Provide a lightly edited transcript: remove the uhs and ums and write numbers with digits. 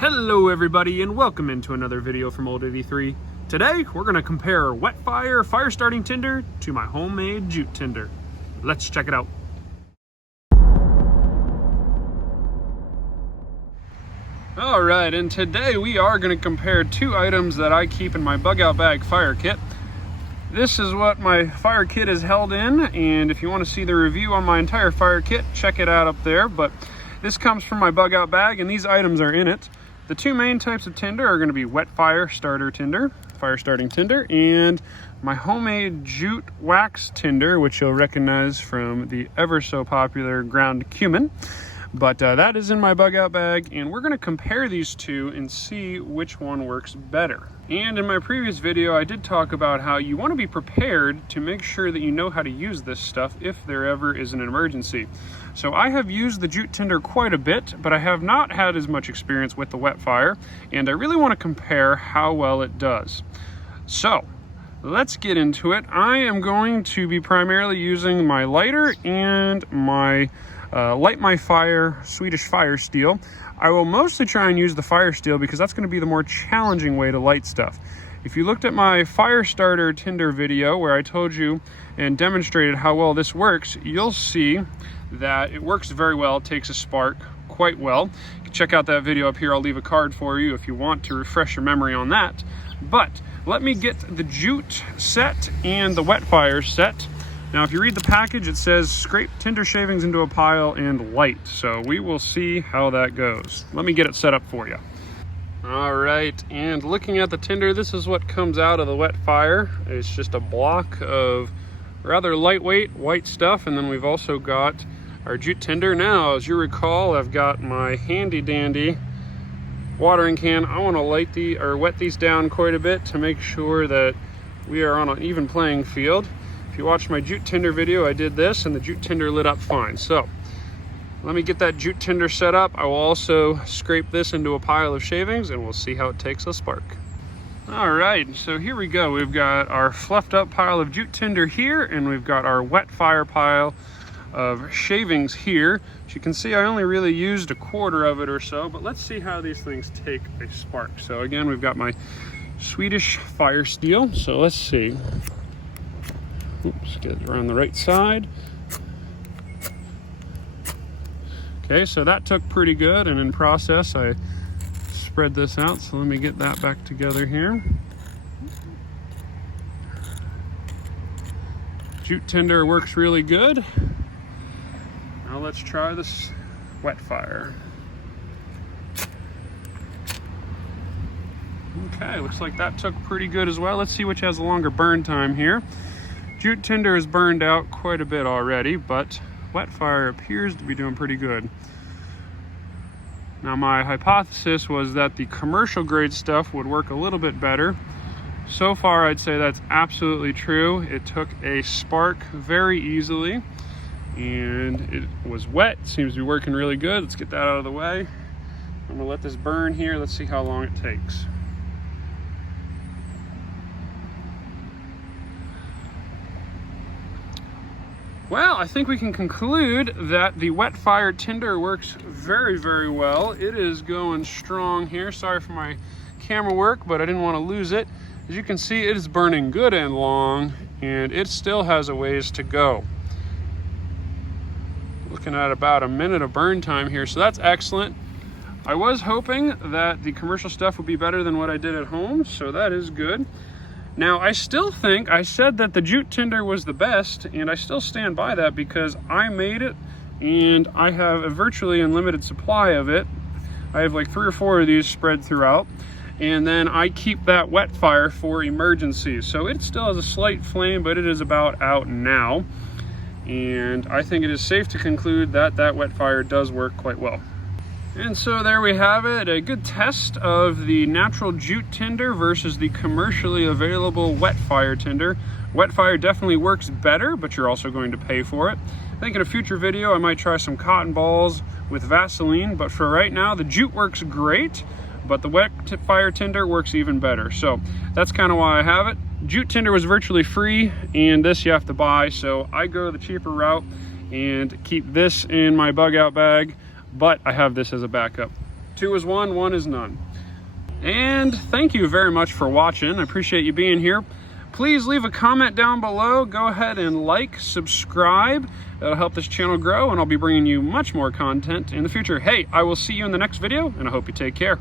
Hello everybody and welcome into another video from Old 83. Today we're going to compare Wetfire fire starting tinder to my homemade jute tinder. Let's check it out. Alright, and today we are going to compare two items that I keep in my bug out bag fire kit. This is what my fire kit is held in, and if you want to see the review on my entire fire kit, check it out up there. But this comes from my bug out bag and these items are in it. The two main types of tinder are going to be Wetfire starter tinder, fire starting tinder, and my homemade jute wax tinder, which you'll recognize from the ever so popular ground cumin. But that is in my bug out bag, and we're going to compare these two and see which one works better. And in my previous video, I did talk about how you want to be prepared to make sure that you know how to use this stuff if there ever is an emergency. So I have used the jute tinder quite a bit, but I have not had as much experience with the Wetfire, and I really want to compare how well it does. So let's get into it. I am going to be primarily using my lighter and my Light My Fire Swedish fire steel. I will mostly try and use the fire steel because that's going to be the more challenging way to light stuff. If you looked at my fire starter tinder video where I told you and demonstrated how well this works, you'll see that it works very well. It takes a spark quite well. You can check out that video up here. I'll leave a card for you if you want to refresh your memory on that. But let me get the jute set and the Wetfire set. Now, if you read the package, it says scrape tinder shavings into a pile and light. So we will see how that goes. Let me get it set up for you. All right, and looking at the tinder, this is what comes out of the Wetfire. It's just a block of rather lightweight white stuff, and then we've also got our jute tinder. Now, as you recall, I've got my handy dandy watering can. I want to wet these down quite a bit to make sure that we are on an even playing field. If you watched my jute tinder video, I did this and the jute tinder lit up fine. So let me get that jute tinder set up. I will also scrape this into a pile of shavings and we'll see how it takes a spark. All right, so here we go. We've got our fluffed up pile of jute tinder here, and we've got our Wetfire pile of shavings here. As you can see, I only really used a quarter of it or so, but let's see how these things take a spark. So again, we've got my Swedish fire steel. So let's see. Oops, get it around the right side. Okay, so that took pretty good, and in process, I spread this out. So let me get that back together here. Jute tinder works really good. Now let's try this Wetfire. Okay, looks like that took pretty good as well. Let's see which has the longer burn time here. Jute tinder is burned out quite a bit already, but Wetfire appears to be doing pretty good. Now, my hypothesis was that the commercial grade stuff would work a little bit better. So far, I'd say that's absolutely true. It took a spark very easily, and it was wet. It seems to be working really good. Let's get that out of the way. I'm gonna let this burn here. Let's see how long it takes. Well, I think we can conclude that the Wetfire tinder works very, very well. It is going strong here. Sorry for my camera work, but I didn't want to lose it. As you can see, it is burning good and long, and it still has a ways to go. Looking at about a minute of burn time here, so that's excellent. I was hoping that the commercial stuff would be better than what I did at home, so that is good. Now, I still think I said that the jute tinder was the best, and I still stand by that because I made it and I have a virtually unlimited supply of it. I have like 3 or 4 of these spread throughout, and then I keep that Wetfire for emergencies. So it still has a slight flame, but it is about out now. And I think it is safe to conclude that that Wetfire does work quite well. And so there we have it, a good test of the natural jute tinder versus the commercially available Wetfire tinder. Wetfire definitely works better, but you're also going to pay for it. I think in a future video I might try some cotton balls with Vaseline, but for right now the jute works great, but the Wetfire tinder works even better. So that's kind of why I have it. Jute tinder was virtually free, and this you have to buy, so I go the cheaper route and keep this in my bug out bag, but I have this as a backup. 2 is 1, 1 is none. And thank you very much for watching. I appreciate you being here. Please leave a comment down below. Go ahead and like, subscribe. That'll help this channel grow, and I'll be bringing you much more content in the future. Hey, I will see you in the next video, and I hope you take care.